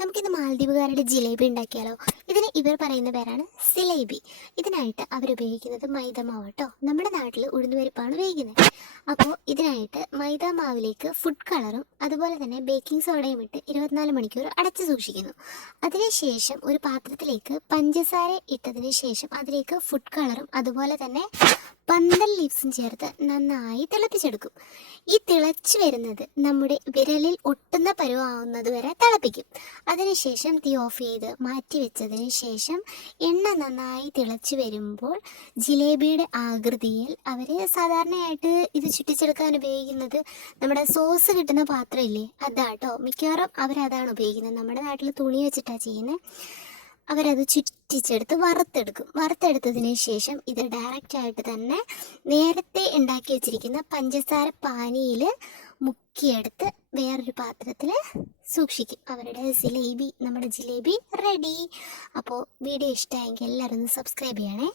നമുക്കിന്ന് മാലദ്വീപുകാരുടെ ജിലേബി ഉണ്ടാക്കിയാലോ? ഇതിന് ഇവർ പറയുന്ന പേരാണ് സിലേബി. ഇതിനായിട്ട് അവരുപയോഗിക്കുന്നത് മൈദ മാവ് കേട്ടോ. നമ്മുടെ നാട്ടിൽ ഉഴുന്നുപരിപ്പാണ് ഉപയോഗിക്കുന്നത്. അപ്പോൾ ഇതിനായിട്ട് മൈദ മാവിലേക്ക് ഫുഡ് കളറും അതുപോലെ തന്നെ ബേക്കിംഗ് സോഡയും ഇട്ട് 24 മണിക്കൂർ അടച്ചു സൂക്ഷിക്കുന്നു. അതിനുശേഷം ഒരു പാത്രത്തിലേക്ക് പഞ്ചസാര ഇട്ടതിന് ശേഷം അതിലേക്ക് ഫുഡ് കളറും അതുപോലെ തന്നെ പന്തൽ ലീവ്സും ചേർത്ത് നന്നായി തിളപ്പിച്ചെടുക്കും. ഈ തിളച്ചു വരുന്നത് നമ്മുടെ വിരലിൽ ഒട്ടുന്ന പരുവാവുന്നത് വരെ തിളപ്പിക്കും. അതിനുശേഷം തീ ഓഫ് ചെയ്ത് മാറ്റി വെച്ചതിന് ശേഷം എണ്ണ നന്നായി തിളച്ചു വരുമ്പോൾ ജിലേബിയുടെ ആകൃതിയിൽ അവർ സാധാരണയായിട്ട് ഇത് ചുറ്റിച്ചെടുക്കാൻ ഉപയോഗിക്കുന്നത് നമ്മുടെ സോസ് കിട്ടുന്ന പാത്രമില്ലേ, അതാട്ടോ. മിക്കവാറും അവരതാണ് ഉപയോഗിക്കുന്നത്. നമ്മുടെ നാട്ടിൽ തുണി വെച്ചിട്ടാണ് ചെയ്യുന്നത്. അവരത് ചുറ്റിച്ചെടുത്ത് വറുത്തെടുക്കും. വറുത്തെടുത്തതിന് ശേഷം ഇത് ഡയറക്റ്റായിട്ട് തന്നെ നേരത്തെ ഉണ്ടാക്കി വെച്ചിരിക്കുന്ന പഞ്ചസാര പാനിയിൽ മുക്കിയെടുത്ത് വേറൊരു പാത്രത്തിൽ സൂക്ഷിക്കും. അവരുടെ ജിലേബി, നമ്മുടെ ജിലേബി റെഡി. അപ്പോൾ വീഡിയോ ഇഷ്ടമായെങ്കിൽ എല്ലാവരും ഒന്ന് സബ്സ്ക്രൈബ് ചെയ്യണേ.